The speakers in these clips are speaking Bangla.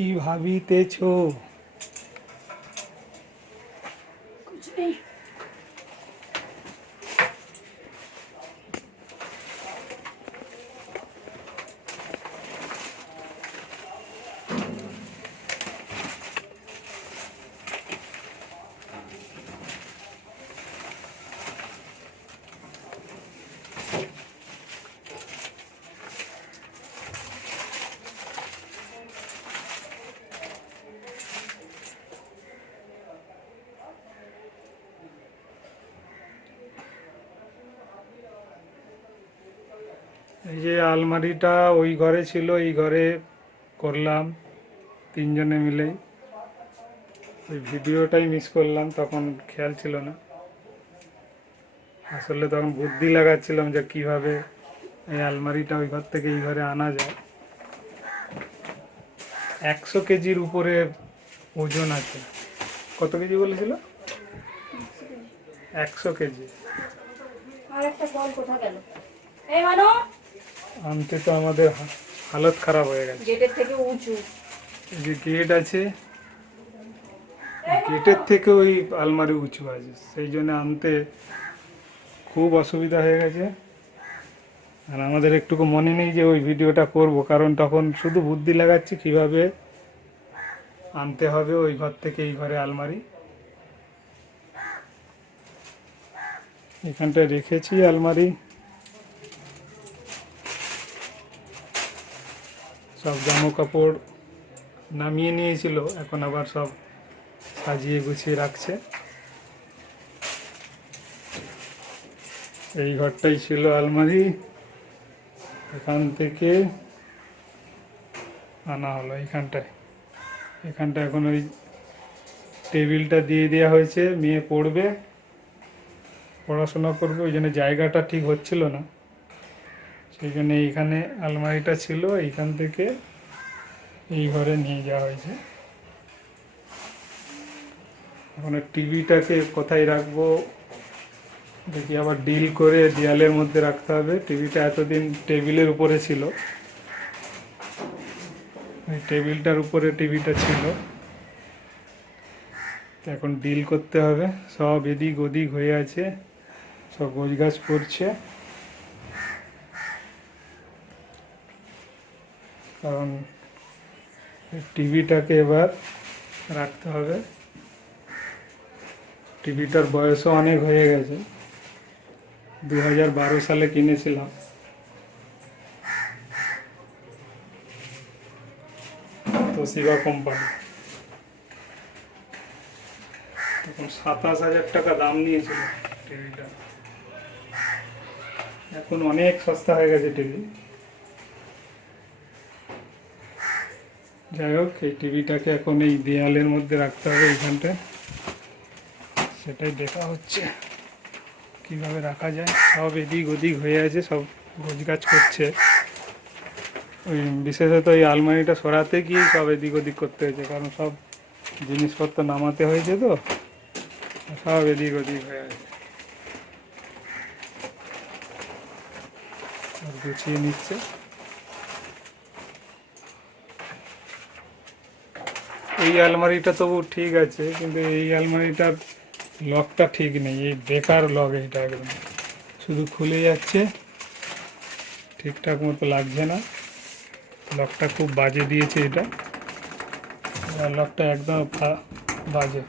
কি ভাবিতেছ? এই যে আলমারিটা ওই ঘরে ছিল, এই ঘরে করলাম তিনজনে মিলেই ওই ভিডিওটাই মিস করলাম, তখন খেয়াল ছিল না। আসলে তখন বুদ্ধি লাগাচ্ছিলাম যে কীভাবে এই আলমারিটা ওই ঘর থেকে এই ঘরে আনা যায়। একশো কেজির উপরে ওজন আছে। কত কেজি বলেছিল? একশো কেজি। আর একটা বল কোথা এই মানো! আনতে তো আমাদের হালত খারাপ হয়ে গেছে। গেটের থেকে উঁচু। যে গেট আছে গেটের থেকে ওই আলমারি উঁচু আছে। সেই জন্য আনতে খুব অসুবিধা হয়ে গেছে। আর আমাদের একটুকু মনে নেই যে ওই ভিডিওটা করব কারণ তখন শুধু বুদ্ধি লাগাচ্ছি কীভাবে আনতে হবে ওই ঘর থেকে এই ঘরে আলমারি। এখানটায় রেখেছি আলমারি। সব জামা কাপড় নামিয়ে নিয়েছিল, এখন আবার সব সাজিয়ে গুছিয়ে রাখছে। এই ঘরটাই ছিল আলমারি। এখান থেকে আনা হলো এইখানটায়। এখানটা এখন ওই টেবিলটা দিয়ে দেওয়া হয়েছে, মেয়ে পড়বে, পড়াশোনা করবে, ওই জন্য জায়গাটা ঠিক হচ্ছিল না। সেই জন্য এইখানে আলমারিটা ছিল, এইখান থেকে এই ঘরে নিয়ে যাওয়া হয়েছে। এখন টিভিটাকে কোথায় রাখব, দেখি আবার ডিল করে দেয়ালের মধ্যে রাখতে হবে। টিভিটা এতদিন টেবিলের উপরে ছিল। ওই টেবিলটার উপরে টিভিটা ছিল। এখন ডিল করতে হবে। সব এদিক ওদিক হয়ে আছে, সব গোছ গাছ করছে। কারণ টিভিটাকে এবার রাখতে হবে। টিভিটার বয়সও অনেক হয়ে গেছে। দু হাজার বারো সালে কিনেছিলাম। Toshiba company. তখন সাতাশ হাজার টাকা দাম নিয়েছিল টিভিটা। এখন অনেক সস্তা হয়ে গেছে টিভি। যাই হোক, এই টিভিটাকে এখন এই দেয়ালের মধ্যে রাখতে হবে এইখানটায়। সেটাই দেখা হচ্ছে কীভাবে রাখা যায়। সব এদিক ওদিক হয়ে আছে, সব গোছগাছ করছে। ওই বিশেষত এই আলমারিটা সরাতে গিয়ে সব এদিক ওদিক করতে হয়েছে, কারণ সব জিনিসপত্র নামাতে হয়েছে তো। সব এদিক ওদিক হয়ে আছে। গুছিয়ে নিচ্ছে। এই আলমারিটা তবু ঠিক আছে, কিন্তু এই আলমারিটার লকটা ঠিক নেই, এই বেকার লক এইটা একদম। শুধু খুলে যাচ্ছে, ঠিকঠাক মতো লাগছে না। লকটা খুব বাজে দিয়েছে এটা। লকটা একদম বাজে,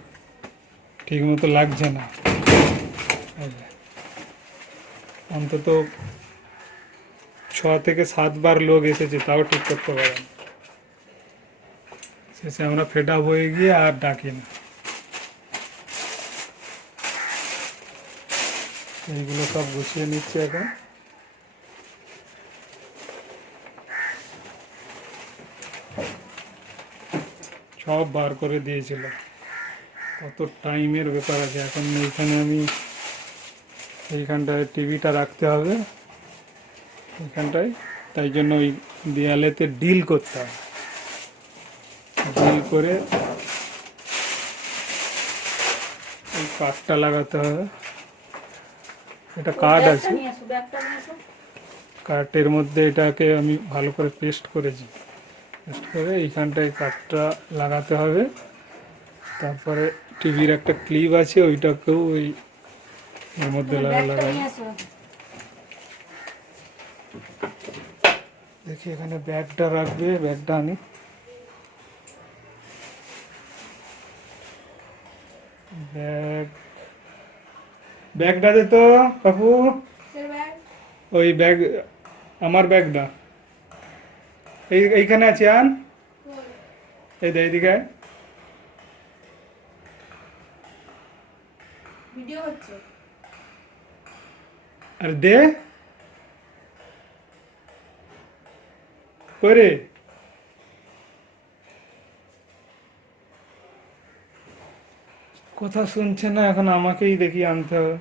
ঠিক মতো লাগছে না। অন্তত ছ থেকে সাতবার লোক এসেছে, তাও ঠিক করতে পারে না শেষে আমরা ফেটা হয়ে গিয়ে আর ডাকি না। এইগুলো সব গুছিয়ে নিচ্ছে এখন। সব বার করে দিয়েছিল। কত টাইমের ব্যাপার আছে, এখন এইখানে আমি এইখানটায় টিভিটা রাখতে হবে। এইখানটায়, তাই জন্য ওই দেয়ালেতে ডিল করতে হবে। ডিল করে এই কাঠটা লাগাতে হবে। এটা কাঠ আছে। কাঠের মধ্যে এটাকে আমি ভালো করে পেস্ট করেছি। Adjust করে এইখানটায় কাঠটা লাগাতে হবে। তারপরে টিভির একটা ক্লিপ আছে ওইটাকেও ওই এর মধ্যে লাগাবে দেখি এখানে ব্যাগটা রাখবে ব্যাগটা আনি ব্যাগ। ব্যাগটা দে তো কাকু। ওই ব্যাগ আমার ব্যাগটা। এই এইখানে আছে আন। এই দে এইদিকে। ভিডিও হচ্ছে? আরে দে। করে কথা শুনছে না, এখন আমাকেই দেখি আনতে হবে।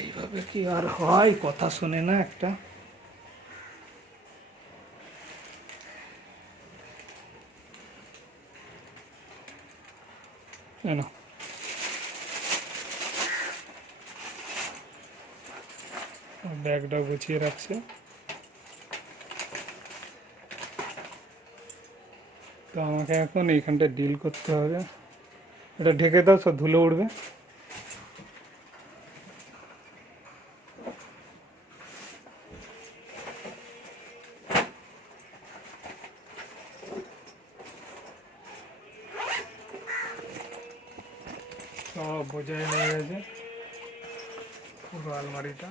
এইভাবে কি আর হয়? কথা শুনে না একটা। কেন ব্যাগটা গুছিয়ে রাখছে। তো আমাকে এখন এইখানটা ডিল করতে হবে। এটা ঢেকে দাও, সব ধুলো উঠবে সব বোঝাই গেছে পুরো আলমারিটা।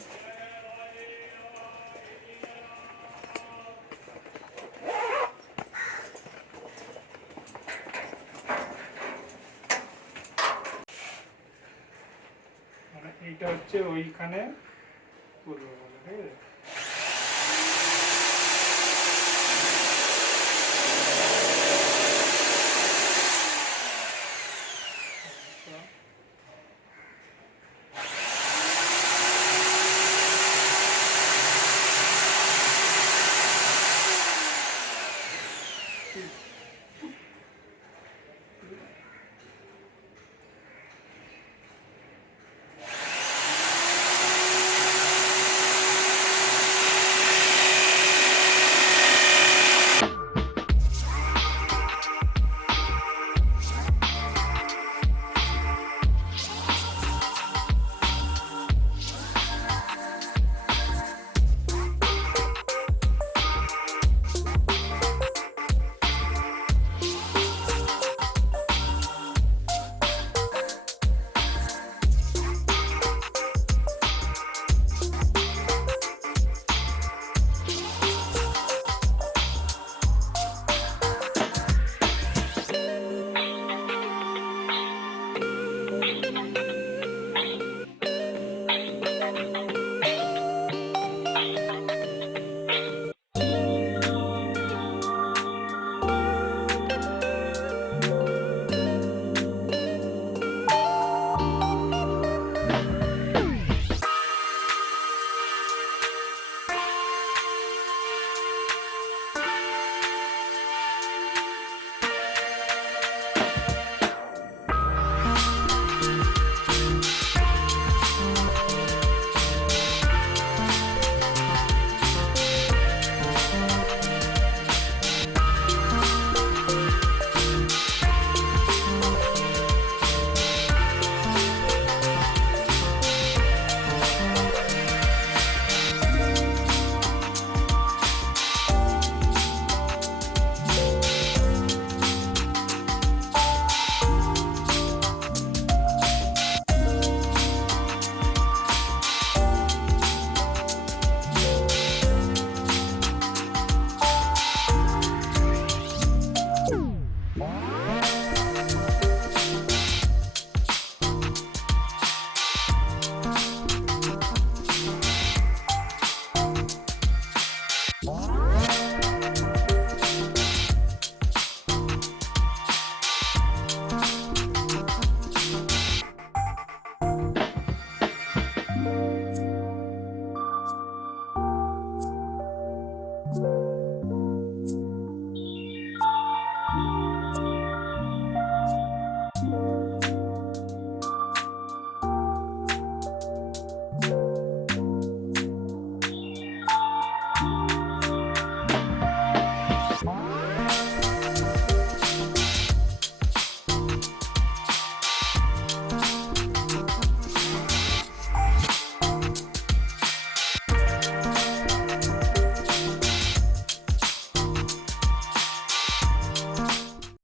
মানে এইটা হচ্ছে ওইখানে পুরো ঠিক আছে?